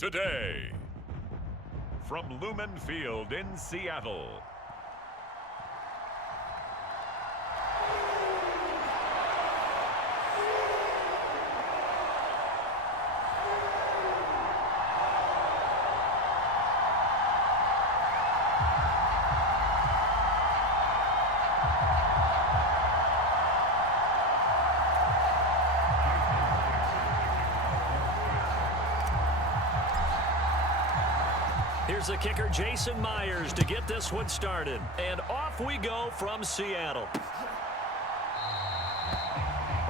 today. From Lumen Field in Seattle. Here's the kicker, Jason Myers, to get this one started. And off we go from Seattle.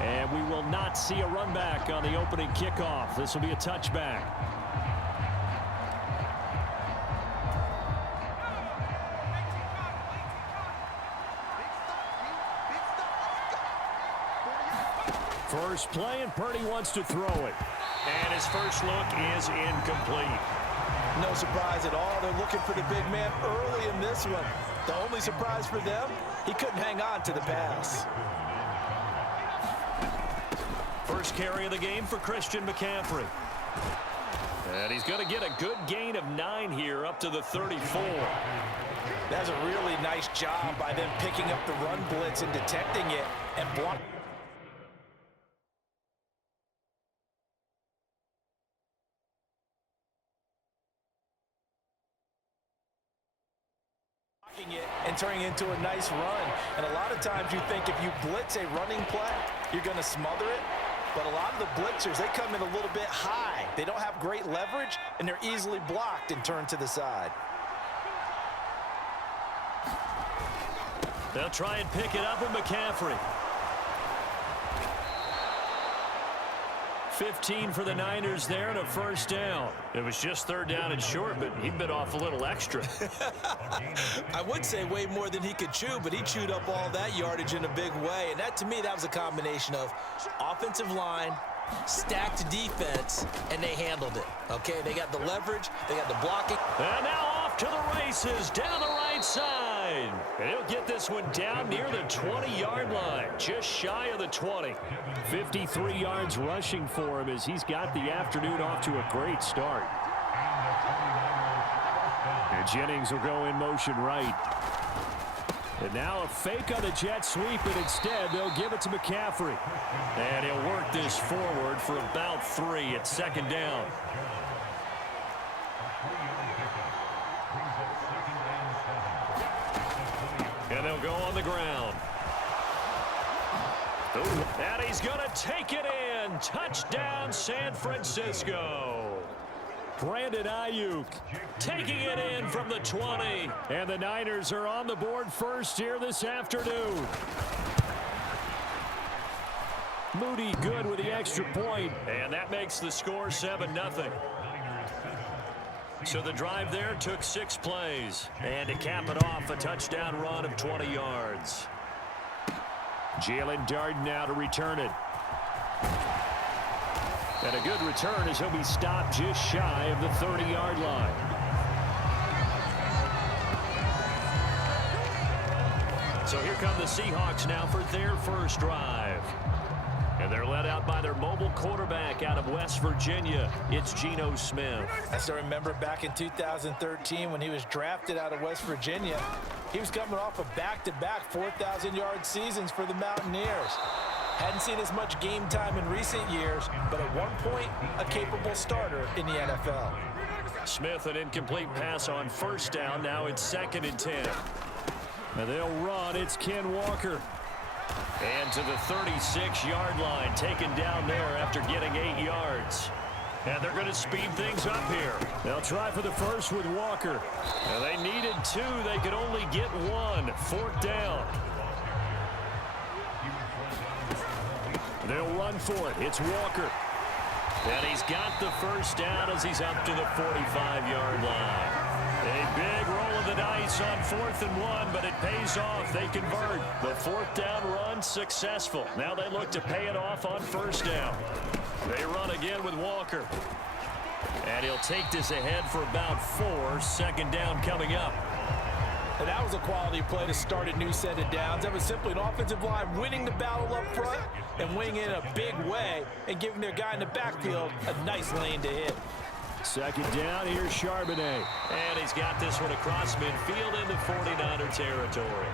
And we will not see a run back on the opening kickoff. This will be a touchback. First play, and Purdy wants to throw it. And his first look is incomplete. No surprise at all. They're looking for the big man early in this one. The only surprise for them, he couldn't hang on to the pass. First carry of the game for Christian McCaffrey. And he's going to get a good gain of 9 here up to the 34. That's a really nice job by them picking up the run blitz and detecting it and blocking it and turning into a nice run. And a lot of times you think if you blitz a running play, you're going to smother it. But a lot of the blitzers, they come in a little bit high. They don't have great leverage, and they're easily blocked and turned to the side. They'll try and pick it up with McCaffrey. 15 for the Niners there and a first down. It was just third down and short, but he bit off a little extra. I would say way more than he could chew, but he chewed up all that yardage in a big way. And that, to me, that was a combination of offensive line, stacked defense, and they handled it. Okay, they got the leverage, they got the blocking. And now off to the races down the right side. And he'll get this one down near the 20-yard line, just shy of the 20. 53 yards rushing for him as he's got the afternoon off to a great start. And Jennings will go in motion right. And now a fake on the jet sweep, and instead they'll give it to McCaffrey. And he'll work this forward for about 3 at second down. And they'll go on the ground. And he's going to take it in. Touchdown, San Francisco. Brandon Ayuk taking it in from the 20. And the Niners are on the board first here this afternoon. Moody good with the extra point. And that makes the score 7-0. So the drive there took 6 plays. And to cap it off, a touchdown run of 20 yards. Jalen Darden now to return it. And a good return as he'll be stopped just shy of the 30-yard line. So here come the Seahawks now for their first drive. And they're led out by their mobile quarterback out of West Virginia. It's Geno Smith. I still remember back in 2013 when he was drafted out of West Virginia. He was coming off of back-to-back 4,000-yard seasons for the Mountaineers. Hadn't seen as much game time in recent years, but at one point, a capable starter in the NFL. Smith, an incomplete pass on first down. Now it's 2nd and 10. And they'll run. It's Ken Walker. And to the 36-yard line, taken down there after getting 8 yards. And they're going to speed things up here. They'll try for the first with Walker. And they needed 2. They could only get 1. 4th down. They'll run for it. It's Walker. And he's got the first down as he's up to the 45-yard line. A big roll of the dice on 4th and 1, but it pays off. They convert. The 4th down run successful. Now they look to pay it off on first down. They run again with Walker. And he'll take this ahead for about 4. 2nd down coming up. And that was a quality play to start a new set of downs. That was simply an offensive line winning the battle up front and winning in a big way and giving their guy in the backfield a nice lane to hit. Second down, here's Charbonnet. And he's got this one across midfield into 49er territory.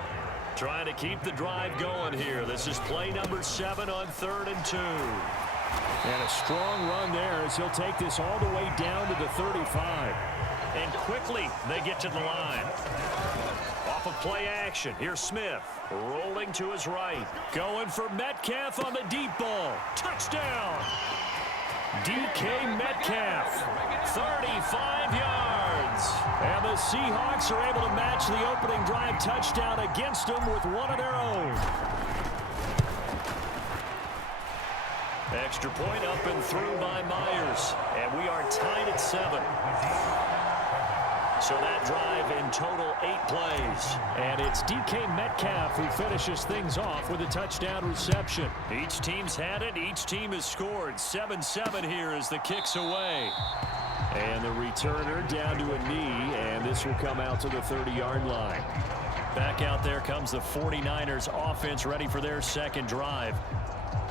Trying to keep the drive going here. This is play number 7 on 3rd and 2. And a strong run there as he'll take this all the way down to the 35. And quickly they get to the line. Off of play action, here's Smith. Rolling to his right. Going for Metcalf on the deep ball. Touchdown! DK Metcalf, 35 yards. And the Seahawks are able to match the opening drive touchdown against them with one of their own. Extra point up and through by Myers. And we are tied at 7. So that drive in total 8 plays. And it's DK Metcalf who finishes things off with a touchdown reception. Each team's had it. Each team has scored. 7-7 here as the kick's away. And the returner down to a knee. And this will come out to the 30-yard line. Back out there comes the 49ers offense ready for their second drive.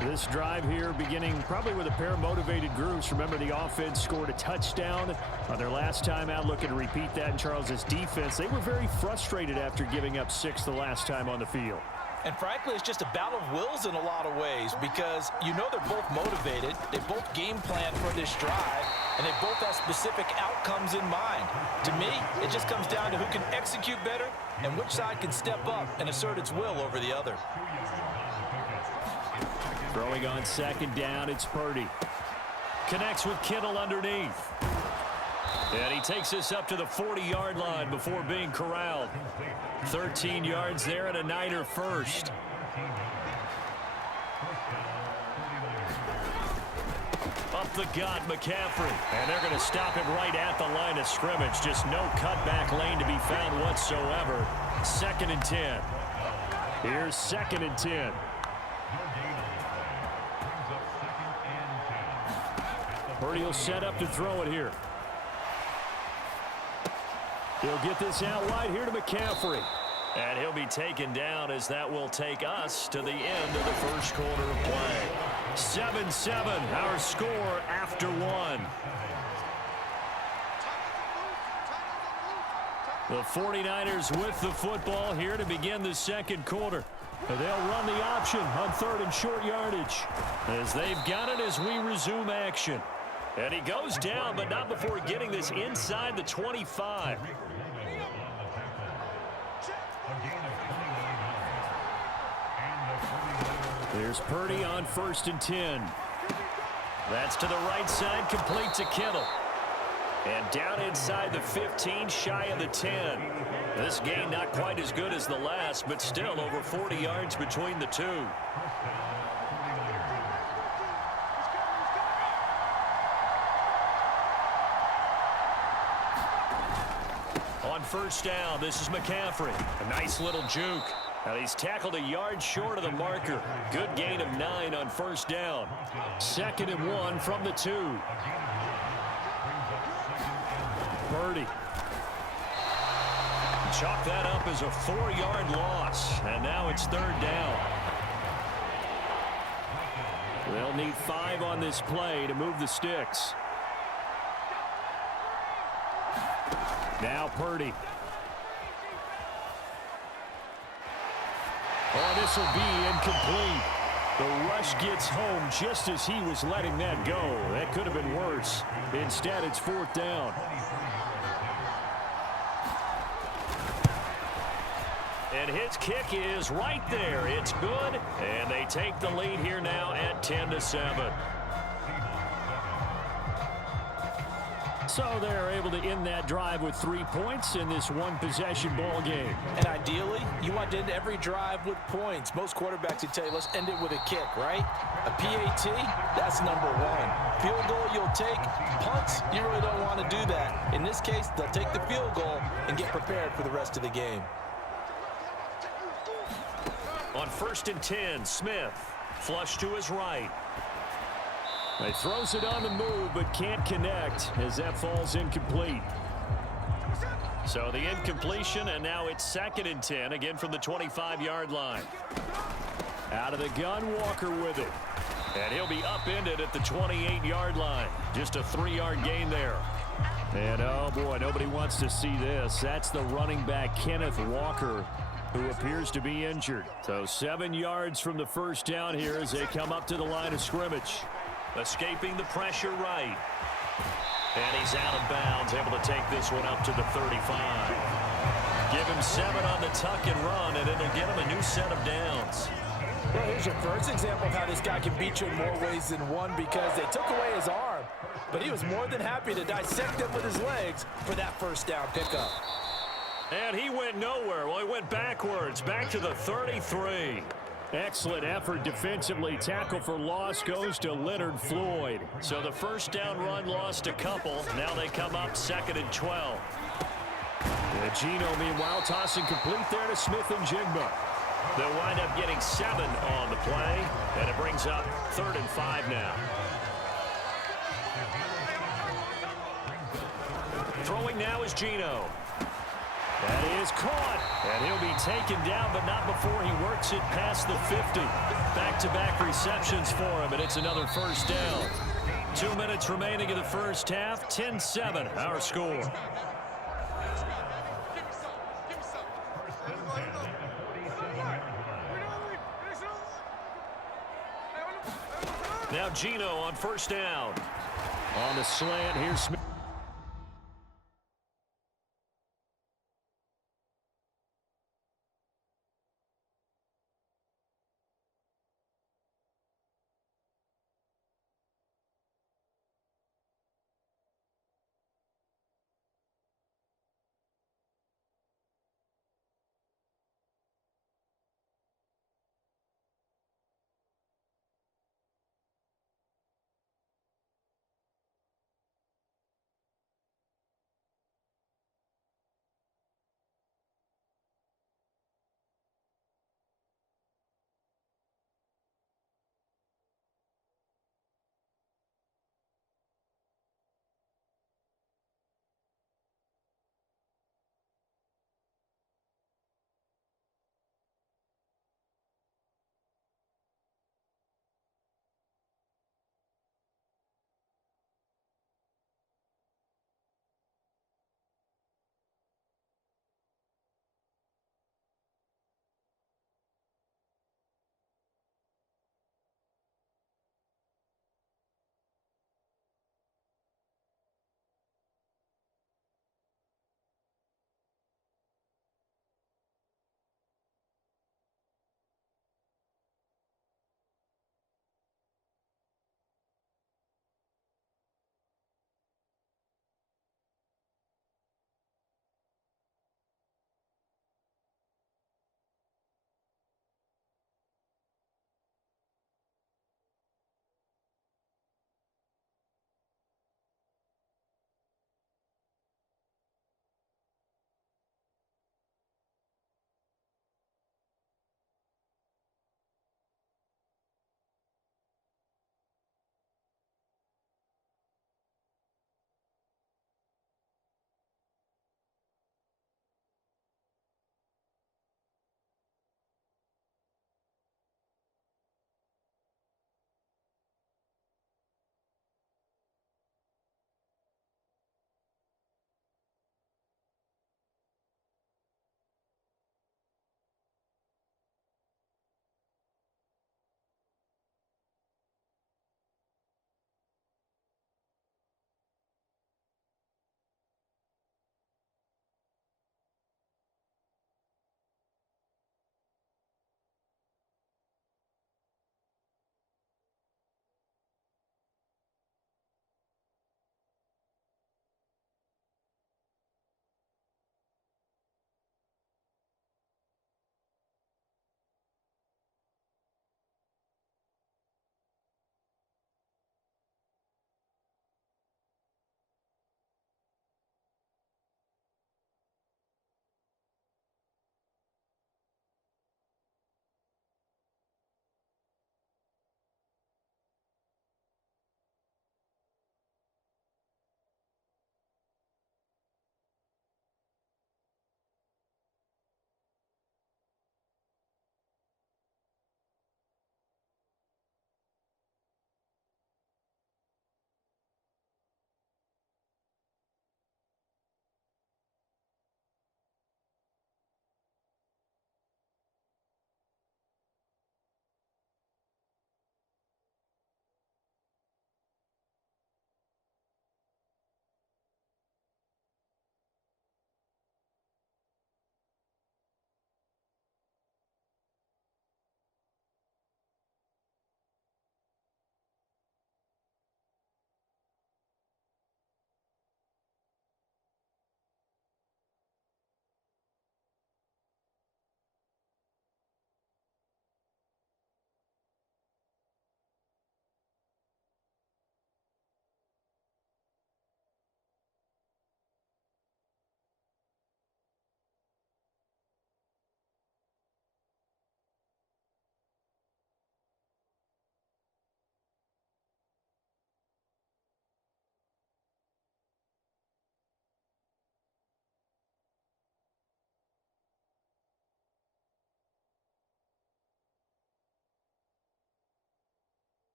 This drive here beginning probably with a pair of motivated groups. Remember, the offense scored a touchdown on their last time out. Looking to repeat that in Charles's defense. They were very frustrated after giving up 6 the last time on the field. And frankly, it's just a battle of wills in a lot of ways because you know they're both motivated. They both game plan for this drive, and they both have specific outcomes in mind. To me, it just comes down to who can execute better and which side can step up and assert its will over the other. Throwing on second down, it's Purdy. Connects with Kittle underneath. And he takes this up to the 40-yard line before being corralled. 13 yards there and a Niner first. Up the gut, McCaffrey. And they're going to stop him right at the line of scrimmage. Just no cutback lane to be found whatsoever. 2nd and 10. Here's 2nd and 10. Purdy will set up to throw it here. He'll get this out wide here to McCaffrey. And he'll be taken down as that will take us to the end of the first quarter of play. 7-7, our score after 1. The 49ers with the football here to begin the second quarter. They'll run the option on 3rd and short yardage. As they've got it as we resume action. And he goes down, but not before getting this inside the 25. There's Purdy on 1st and 10. That's to the right side, complete to Kittle. And down inside the 15, shy of the 10. This game not quite as good as the last, but still over 40 yards between the two. On 1st down, this is McCaffrey. A nice little juke. And he's tackled a yard short of the marker. Good gain of 9 on 1st down. 2nd and 1 from the 2. Purdy. Chalk that up as a 4-yard loss. And now it's 3rd down. They'll need 5 on this play to move the sticks. Now Purdy. Oh, this will be incomplete. The rush gets home just as he was letting that go. That could have been worse. Instead, it's 4th down. And his kick is right there. It's good. And they take the lead here now at 10-7. So they're able to end that drive with 3 points in this one-possession ball game. And ideally, you want to end every drive with points. Most quarterbacks would tell you, let's end it with a kick, right? A PAT, that's number 1. Field goal you'll take. Punts, you really don't want to do that. In this case, they'll take the field goal and get prepared for the rest of the game. On 1st and 10, Smith. Flush to his right. He throws it on the move, but can't connect as that falls incomplete. So the incompletion, and now it's 2nd and 10, again from the 25-yard line. Out of the gun, Walker with it. And he'll be upended at the 28-yard line. Just a 3-yard gain there. And, oh, boy, nobody wants to see this. That's the running back, Kenneth Walker, who appears to be injured. So 7 yards from the first down here as they come up to the line of scrimmage. Escaping the pressure right. And he's out of bounds, able to take this one up to the 35. Give him 7 on the tuck and run, and it'll get him a new set of downs. Well, here's your first example of how this guy can beat you in more ways than one, because they took away his arm, but he was more than happy to dissect him with his legs for that first down pickup. And he went nowhere. Well, he went backwards, back to the 33. Excellent effort defensively. Tackle for loss goes to Leonard Floyd. So the first down run lost a couple. Now they come up 2nd and 12. And Gino, meanwhile, tossing complete there to Smith and Jigba. They'll wind up getting 7 on the play, and it brings up 3rd and 5 now. Throwing now is Gino. That is caught, and he'll be taken down, but not before he works it past the 50. Back-to-back receptions for him, and it's another first down. 2 minutes remaining in the first half, 10-7, our score. Now Gino on first down. On the slant, here's Smith.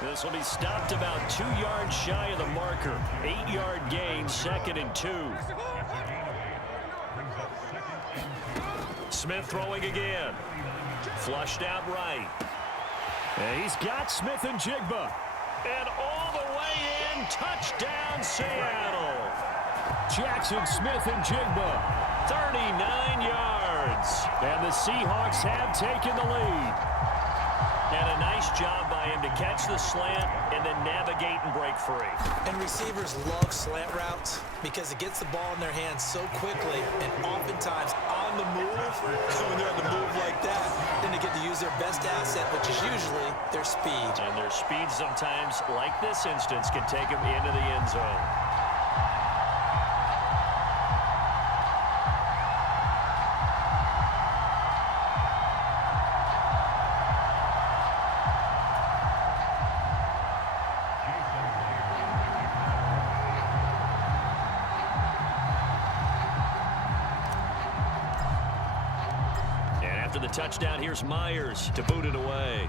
This will be stopped about 2 yards shy of the marker. 8-yard gain, 2nd and 2. Smith throwing again. Flushed out right. And he's got Smith and Jigba. And all the way in, touchdown Seattle. Jackson Smith and Jigba, 39 yards. And the Seahawks have taken the lead. And a nice job by him to catch the slant and then navigate and break free. And receivers love slant routes because it gets the ball in their hands so quickly and oftentimes on the move. When they're on the move like that, then they get to use their best asset, which is usually their speed. And their speed sometimes, like this instance, can take them into the end zone. After the touchdown, here's Myers to boot it away.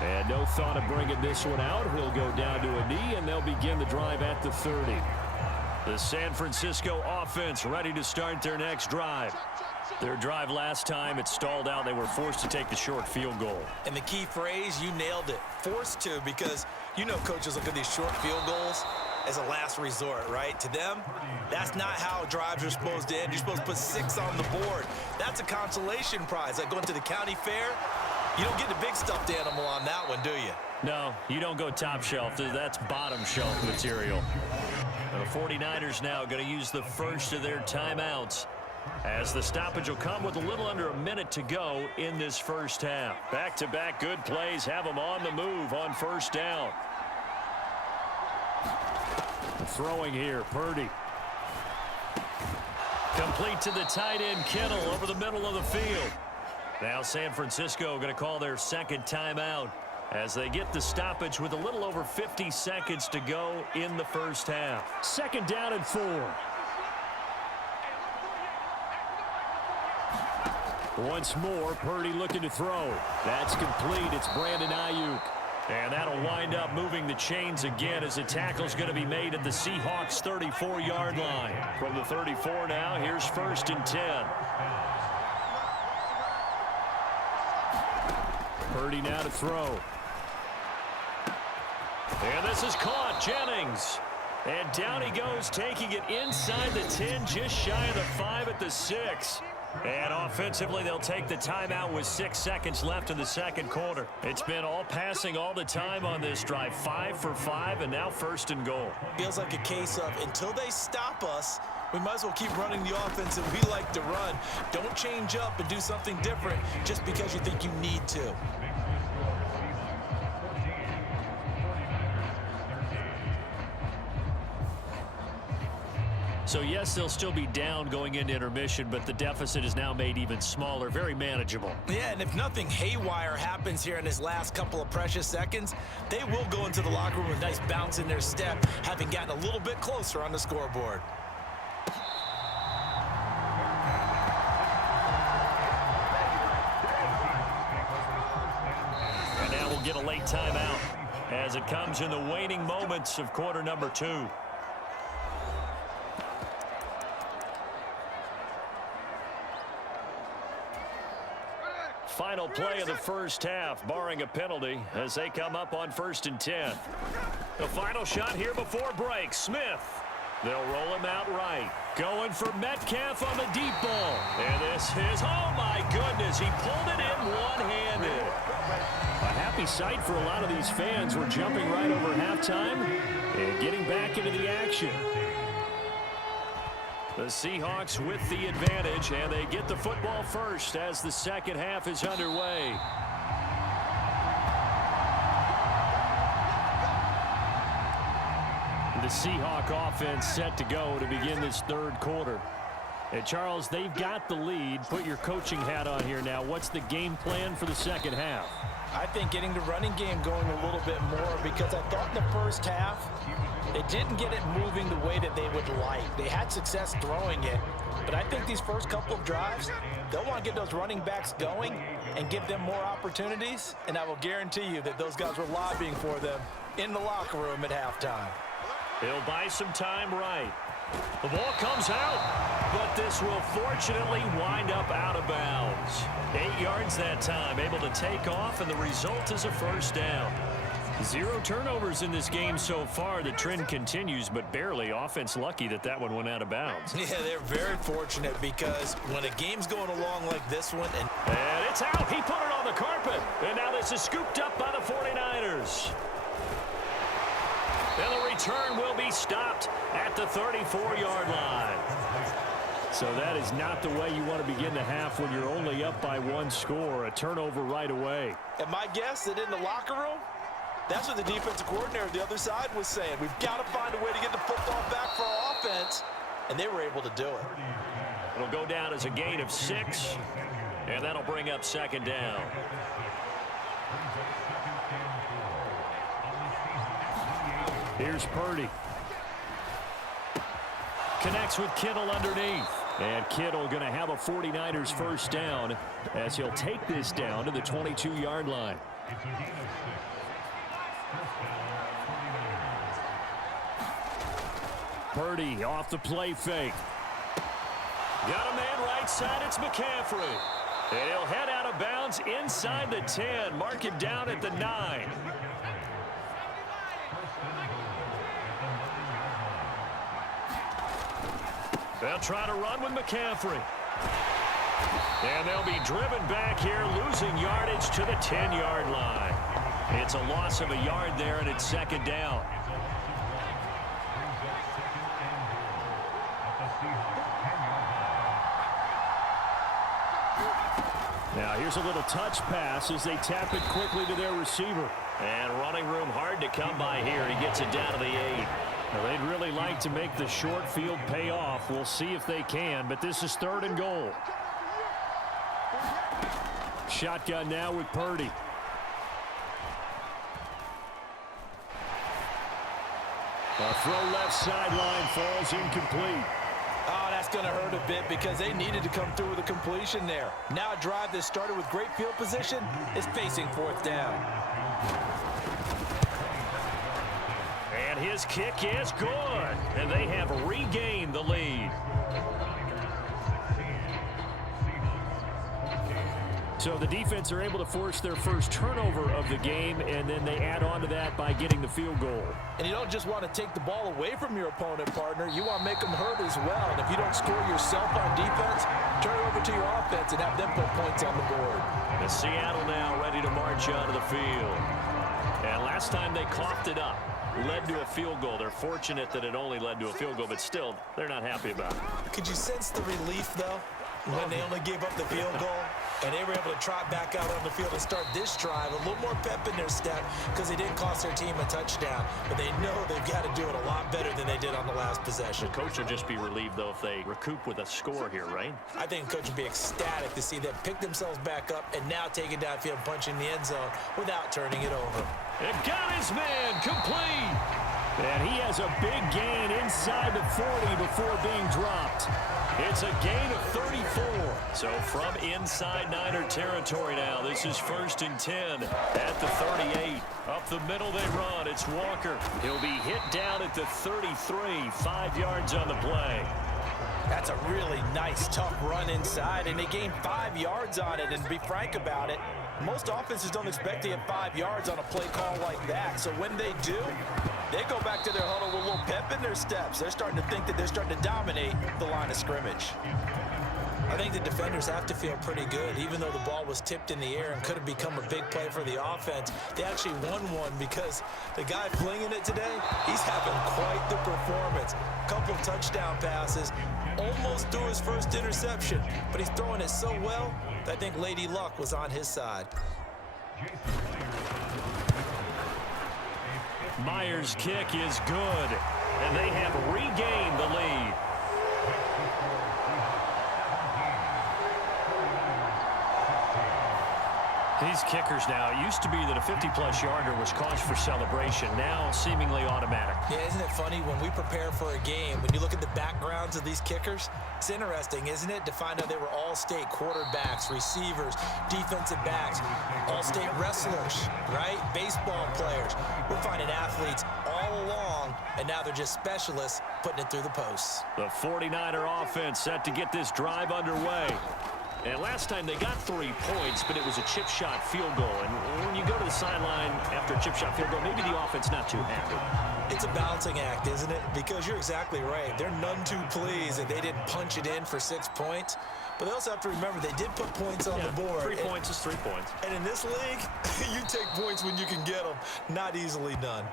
And no thought of bringing this one out. He'll go down to a knee, and they'll begin the drive at the 30. The San Francisco offense ready to start their next drive. Their drive last time, it stalled out. They were forced to take the short field goal. And the key phrase, you nailed it. Forced to, because you know coaches look at these short field goals as a last resort, right? To them, that's not how drives are supposed to end. You're supposed to put 6 on the board. That's a consolation prize. Like going to the county fair, you don't get the big stuffed animal on that one, do you? No, you don't go top shelf. That's bottom shelf material. The 49ers now going to use the first of their timeouts, as the stoppage will come with a little under a minute to go in this first half. Back-to-back good plays have them on the move on first down. Throwing here, Purdy. Complete to the tight end, Kittle, over the middle of the field. Now San Francisco going to call their second timeout as they get the stoppage with a little over 50 seconds to go in the first half. 2nd down and 4. Once more, Purdy looking to throw. That's complete. It's Brandon Ayuk. And that'll wind up moving the chains again as the tackle's going to be made at the Seahawks 34-yard line. From the 34 now, here's 1st and 10. Purdy now to throw. And this is caught. Jennings. And down he goes, taking it inside the 10, just shy of the 5 at the 6. And offensively, they'll take the timeout with 6 seconds left in the second quarter. It's been all passing all the time on this drive. 5 for 5, and now 1st and goal. Feels like a case of until they stop us, we might as well keep running the offense that we like to run. Don't change up and do something different just because you think you need to. So, yes, they'll still be down going into intermission, but the deficit is now made even smaller, very manageable. Yeah, and if nothing haywire happens here in his last couple of precious seconds, they will go into the locker room with a nice bounce in their step, having gotten a little bit closer on the scoreboard. And now we'll get a late timeout as it comes in the waning moments of quarter number 2. Final play of the first half, barring a penalty, as they come up on 1st and 10. The final shot here before break. Smith. They'll roll him out right. Going for Metcalf on the deep ball. And this is, oh my goodness, he pulled it in one-handed. A happy sight for a lot of these fans. We're jumping right over halftime and getting back into the action. The Seahawks with the advantage, and they get the football first as the second half is underway. The Seahawk offense set to go to begin this third quarter. And Charles, they've got the lead. Put your coaching hat on here now. What's the game plan for the second half? I think getting the running game going a little bit more, because I thought in the first half They didn't get it moving the way that they would like. They had success throwing it, but I think these first couple of drives, they'll want to get those running backs going and give them more opportunities, and I will guarantee you that those guys were lobbying for them in the locker room at halftime. He'll buy some time right. The ball comes out, but this will fortunately wind up out of bounds. 8 yards that time, able to take off, and the result is a first down. 0 turnovers in this game so far. The trend continues, but barely. Offense lucky that one went out of bounds. Yeah, they're very fortunate because when a game's going along like this one. And it's out. He put it on the carpet. And now this is scooped up by the 49ers. And the return will be stopped at the 34-yard line. So that is not the way you want to begin the half when you're only up by 1 score. A turnover right away. And my guess that in the locker room, that's what the defensive coordinator on the other side was saying. We've got to find a way to get the football back for our offense, and they were able to do it. It'll go down as a gain of 6, and that'll bring up second down. Here's Purdy. Connects with Kittle underneath. And Kittle going to have a 49ers first down as he'll take this down to the 22-yard line. Purdy off the play fake. Got a man right side. It's McCaffrey. And he'll head out of bounds inside the 10. Mark him down at the 9. They'll try to run with McCaffrey. And they'll be driven back here, losing yardage to the 10-yard line. It's a loss of a yard there, and it's second down. Now here's a little touch pass as they tap it quickly to their receiver. And running room hard to come by here. He gets it down to the 8. Well, they'd really like to make the short field pay off. We'll see if they can, but this is 3rd and goal. Shotgun now with Purdy. A throw left sideline falls incomplete. Oh, that's going to hurt a bit because they needed to come through with a completion there. Now a drive that started with great field position is facing 4th down. And his kick is good. And they have regained the lead. So the defense are able to force their first turnover of the game, and then they add on to that by getting the field goal. And you don't just want to take the ball away from your opponent, partner. You want to make them hurt as well. And if you don't score yourself on defense, turn it over to your offense and have them put points on the board. And Seattle now ready to march onto the field. And last time they coughed it up, led to a field goal. They're fortunate that it only led to a field goal, but still, they're not happy about it. Could you sense the relief, though, when they only gave up the field goal? And they were able to trot back out on the field and start this drive. A little more pep in their step because they didn't cost their team a touchdown. But they know they've got to do it a lot better than they did on the last possession. The coach will just be relieved, though, if they recoup with a score here, right? I think the coach would be ecstatic to see them pick themselves back up and now take it downfield and punch in the end zone without turning it over. And got his man complete. And he has a big gain inside the 40 before being dropped. It's a gain of 34. So from inside Niner territory now, this is 1st and 10 at the 38. Up the middle they run. It's Walker. He'll be hit down at the 33. 5 yards on the play. That's a really nice, tough run inside, and they gained 5 yards on it. And to be frank about it, most offenses don't expect to get 5 yards on a play call like that. So when they do, they go back to their huddle with a little pep in their steps. They're starting to think that they're starting to dominate the line of scrimmage. I think the defenders have to feel pretty good. Even though the ball was tipped in the air and could have become a big play for the offense, they actually won one because the guy flinging it today, he's having quite the performance. Couple touchdown passes, almost threw his first interception, but he's throwing it so well that I think Lady Luck was on his side. Myers' kick is good, and they have regained the lead. These kickers now, it used to be that a 50-plus yarder was cause for celebration. Now, seemingly automatic. Yeah, isn't it funny when we prepare for a game, when you look at the backgrounds of these kickers, it's interesting, isn't it, to find out they were all-state quarterbacks, receivers, defensive backs, all-state wrestlers, right? Baseball players. We're finding athletes all along, and now they're just specialists putting it through the posts. The 49er offense set to get this drive underway. And last time they got 3 points, but it was a chip shot field goal. And when you go to the sideline after a chip shot field goal, maybe the offense not too happy. It's a balancing act, isn't it? Because you're exactly right. They're none too pleased that they didn't punch it in for 6 points. But they also have to remember they did put points on the board. 3 points is 3 points. And in this league, you take points when you can get them. Not easily done.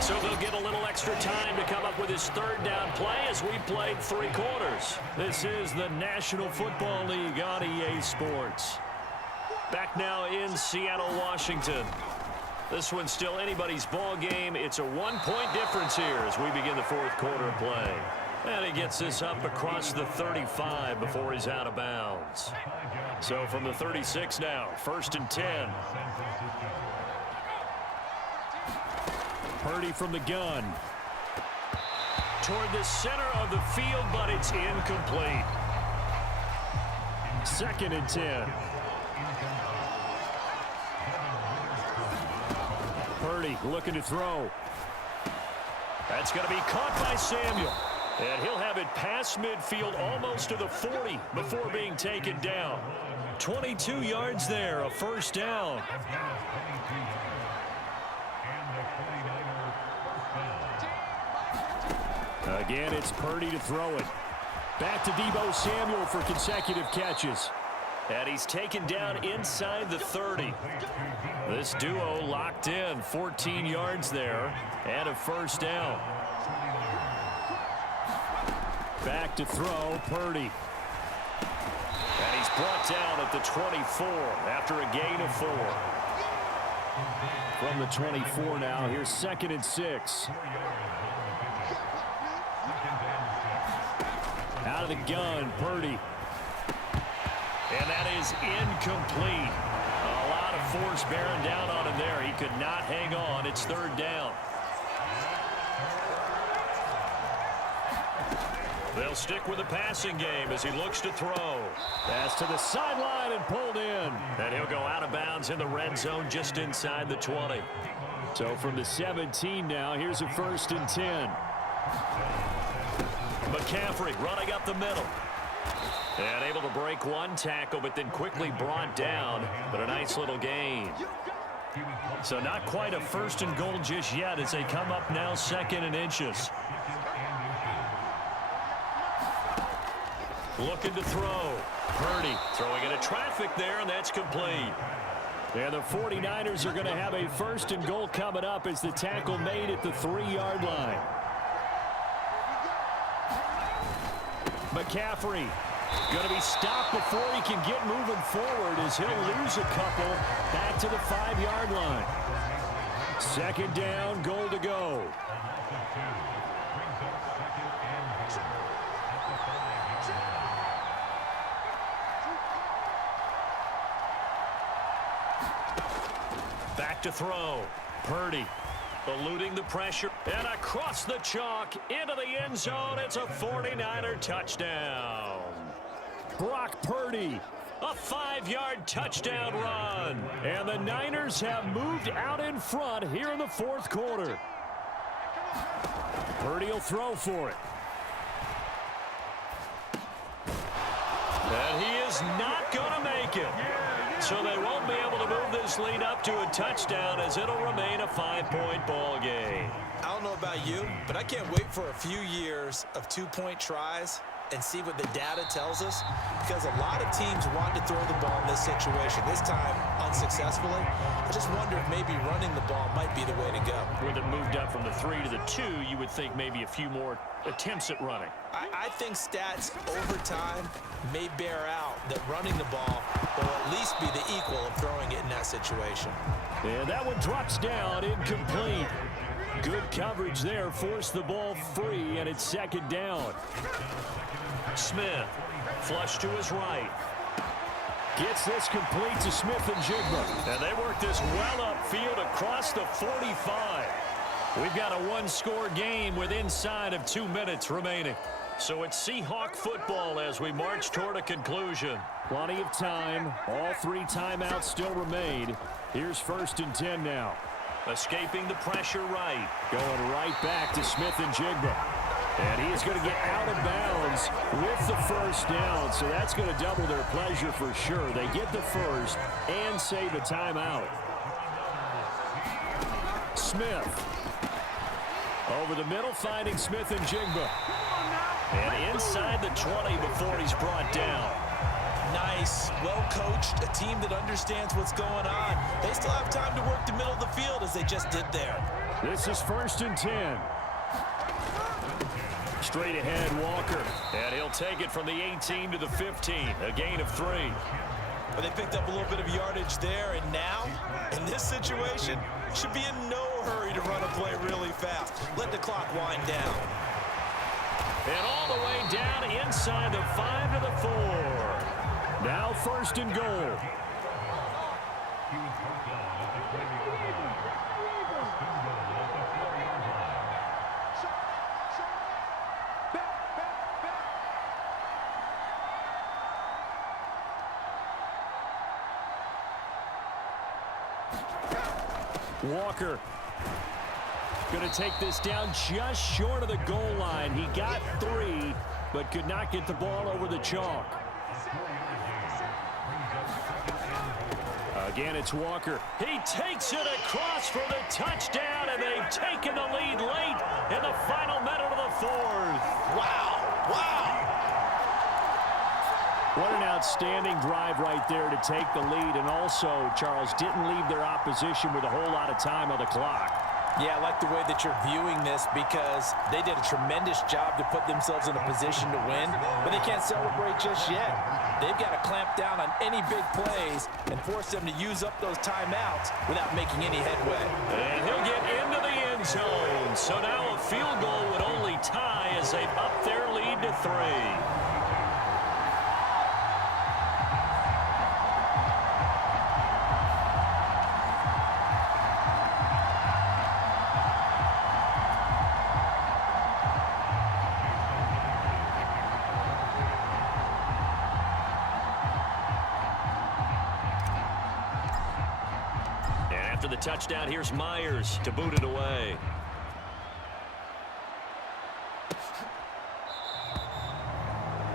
So they'll get a little extra time to come up with his third down play as we played 3 quarters. This is the National Football League on EA Sports. Back now in Seattle, Washington. This one's still anybody's ball game. It's a 1-point difference here as we begin the 4th quarter play. And he gets this up across the 35 before he's out of bounds. So from the 36 now, 1st and 10. Purdy from the gun. Toward the center of the field, but it's incomplete. 2nd and 10. Purdy looking to throw. That's going to be caught by Samuel. And he'll have it past midfield almost to the 40 before being taken down. 22 yards there, a 1st down. Again, it's Purdy to throw it. Back to Deebo Samuel for consecutive catches. And he's taken down inside the 30. This duo locked in, 14 yards there, and a 1st down. Back to throw, Purdy. And he's brought down at the 24 after a gain of 4. From the 24 now, here's 2nd and 6. Out of the gun, Purdy. And that is incomplete. A lot of force bearing down on him there. He could not hang on. It's 3rd down. They'll stick with the passing game as he looks to throw. Pass to the sideline and pulled in. And he'll go out of bounds in the red zone just inside the 20. So from the 17 now, here's a 1st and 10. McCaffrey running up the middle. And able to break 1 tackle, but then quickly brought down. But a nice little gain. So not quite a 1st and goal just yet as they come up now 2nd and inches. Looking to throw. Purdy throwing into traffic there, and that's complete. And the 49ers are going to have a 1st and goal coming up as the tackle made at the 3-yard line. McCaffrey going to be stopped before he can get moving forward as he'll lose a couple back to the 5-yard line. 2nd down, goal to go. Back to throw. Purdy eluding the pressure and across the chalk into the end zone. It's a 49er touchdown. Brock Purdy, a 5-yard touchdown run. And the Niners have moved out in front here in the 4th quarter. Purdy will throw for it. And he is not going to make it. So they won't be able to move this lead up to a touchdown as it'll remain a 5-point ball game. I don't know about you, but I can't wait for a few years of 2-point tries and see what the data tells us, because a lot of teams want to throw the ball in this situation, this time unsuccessfully. I just wonder if maybe running the ball might be the way to go. With it moved up from the 3 to the 2, you would think maybe a few more attempts at running. I think stats over time may bear out that running the ball will at least be the equal of throwing it in that situation. And that one drops down, incomplete. Good coverage there, forced the ball free, and it's 2nd down. Smith, flush to his right. Gets this complete to Smith and Jigba. And they work this well upfield across the 45. We've got a one-score game with inside of 2 minutes remaining. So it's Seahawk football as we march toward a conclusion. Plenty of time. All 3 timeouts still remain. Here's 1st and 10 now. Escaping the pressure right. Going right back to Smith and Jigba. And he is going to get out of bounds with the first down. So that's going to double their pleasure for sure. They get the first and save a timeout. Smith. Over the middle, finding Smith and Jigba. And inside the 20 before he's brought down. Nice, well-coached, a team that understands what's going on. They still have time to work the middle of the field as they just did there. This is 1st and 10. Straight ahead, Walker. And he'll take it from the 18 to the 15, a gain of 3. But they picked up a little bit of yardage there, and now, in this situation, should be in no hurry to run a play really fast. Let the clock wind down. And all the way down inside the 5 to the 4. Now 1st and goal. Walker going to take this down just short of the goal line. He got 3, but could not get the ball over the chalk. Again, it's Walker. He takes it across for the touchdown, and they've taken the lead late in the final minute of the 4th. Wow, wow. What an outstanding drive right there to take the lead, and also, Charles, didn't leave their opposition with a whole lot of time on the clock. Yeah, I like the way that you're viewing this because they did a tremendous job to put themselves in a position to win, but they can't celebrate just yet. They've got to clamp down on any big plays and force them to use up those timeouts without making any headway. And he'll get into the end zone. So now a field goal would only tie as they've upped their lead to 3. After the touchdown, here's Myers to boot it away.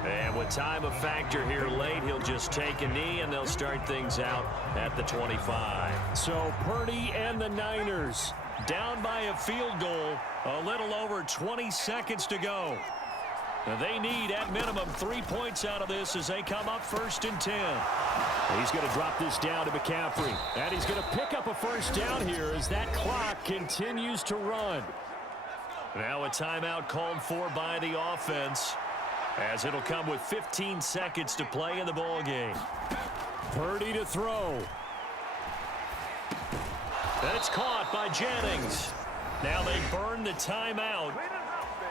And with time a factor here late, he'll just take a knee, and they'll start things out at the 25. So Purdy and the Niners down by a field goal, a little over 20 seconds to go. Now they need, at minimum, 3 points out of this as they come up 1st and 10. He's going to drop this down to McCaffrey. And he's going to pick up a first down here as that clock continues to run. Now a timeout called for by the offense, as it'll come with 15 seconds to play in the ballgame. Purdy to throw. And it's caught by Jennings. Now they burn the timeout.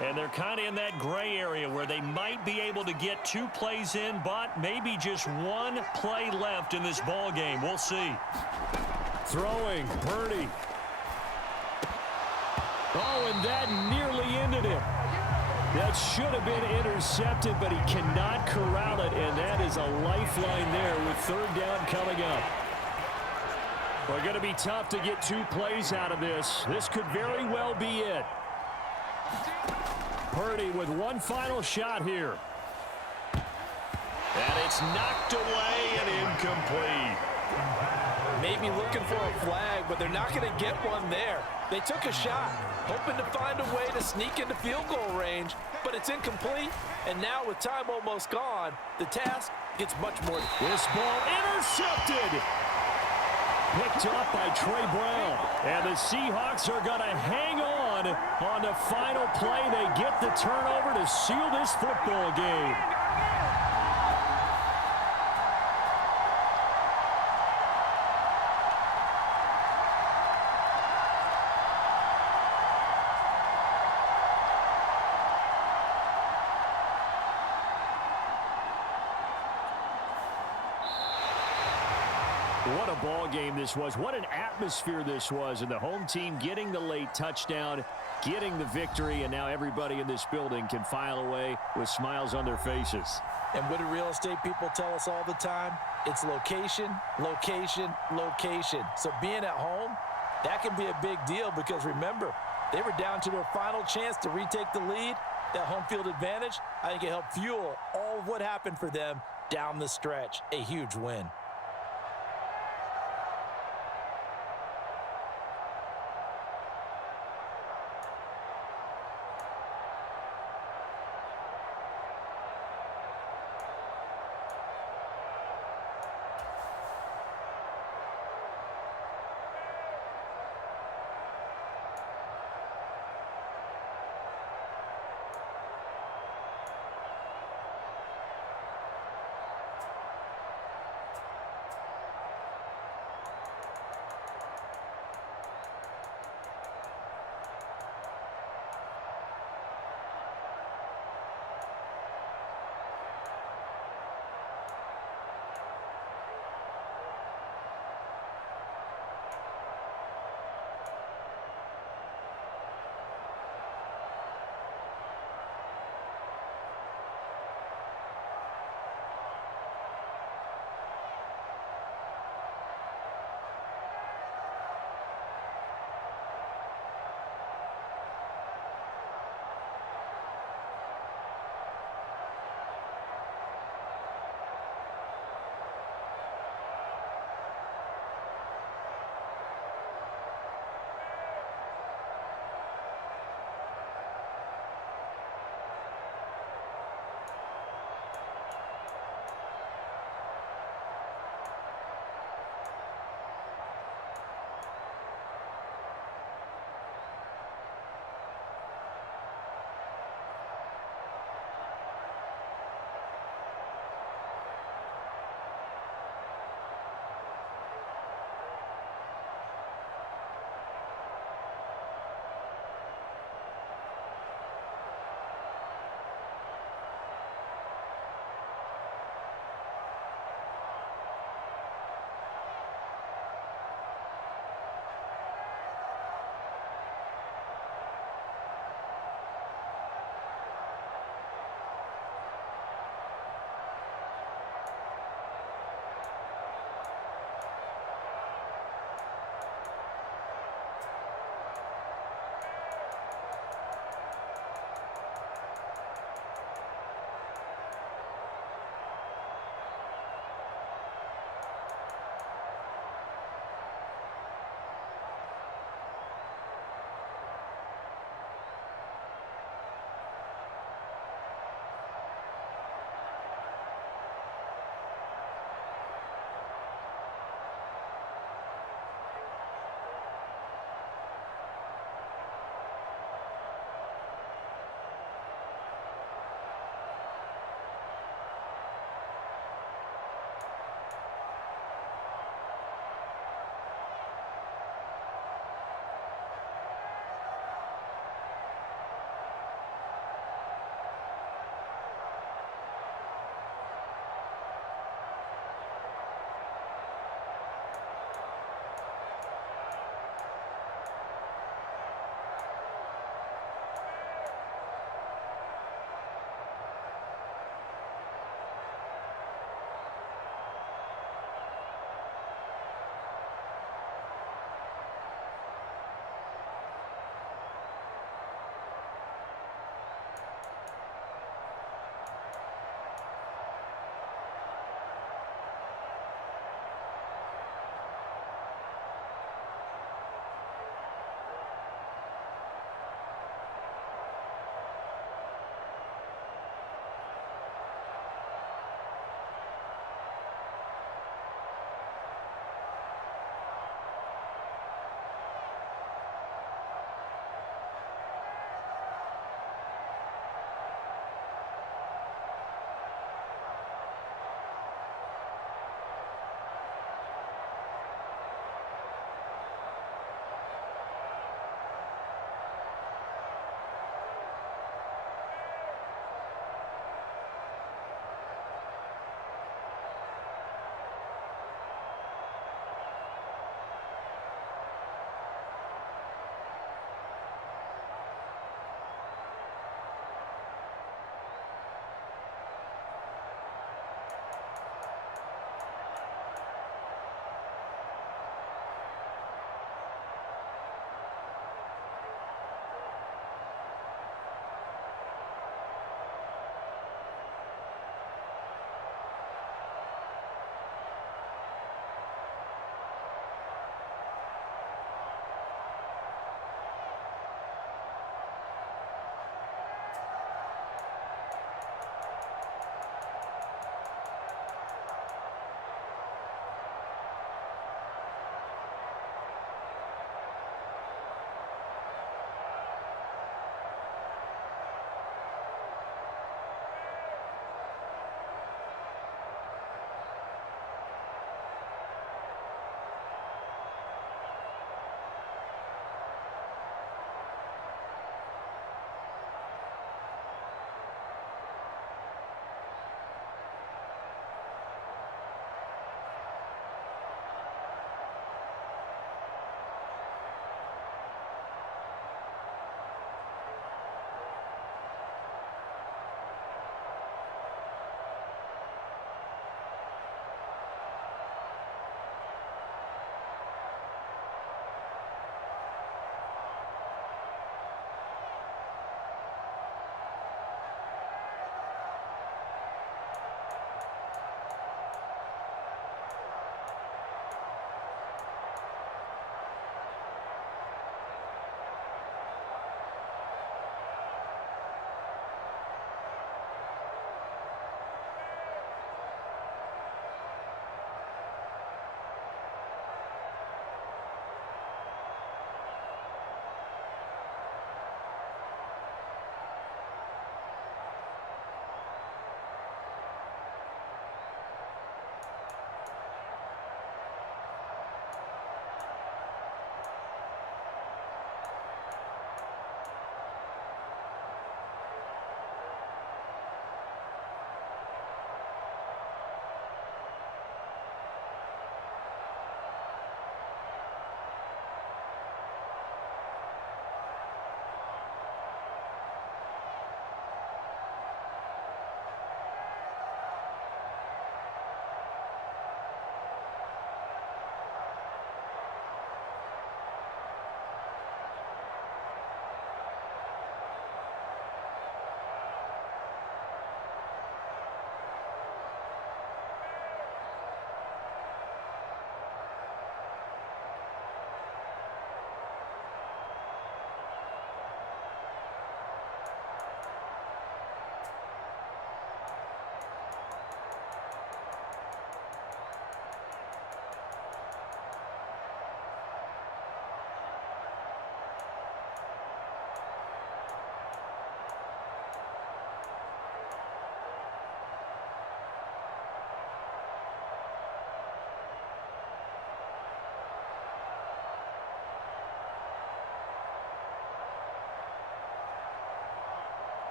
And they're kind of in that gray area where they might be able to get 2 plays in, but maybe just 1 play left in this ball game. We'll see. Throwing, Purdy. Oh, and that nearly ended it. That should have been intercepted, but he cannot corral it, and that is a lifeline there with 3rd down coming up. We're going to be tough to get 2 plays out of this. This could very well be it. Purdy with 1 final shot here. And it's knocked away and incomplete. Maybe looking for a flag, but they're not going to get one there. They took a shot, hoping to find a way to sneak into field goal range, but it's incomplete. And now with time almost gone, the task gets much more. This ball intercepted. Picked up by Trey Brown. And the Seahawks are going to hang on the final play. They get the turnover to seal this football game. What a ball game this was. What an atmosphere this was. And the home team getting the late touchdown, getting the victory, and now everybody in this building can file away with smiles on their faces. And what do real estate people tell us all the time? It's location, location, location. So being at home, that can be a big deal because remember, they were down to their final chance to retake the lead. That home field advantage, I think it helped fuel all of what happened for them down the stretch. A huge win.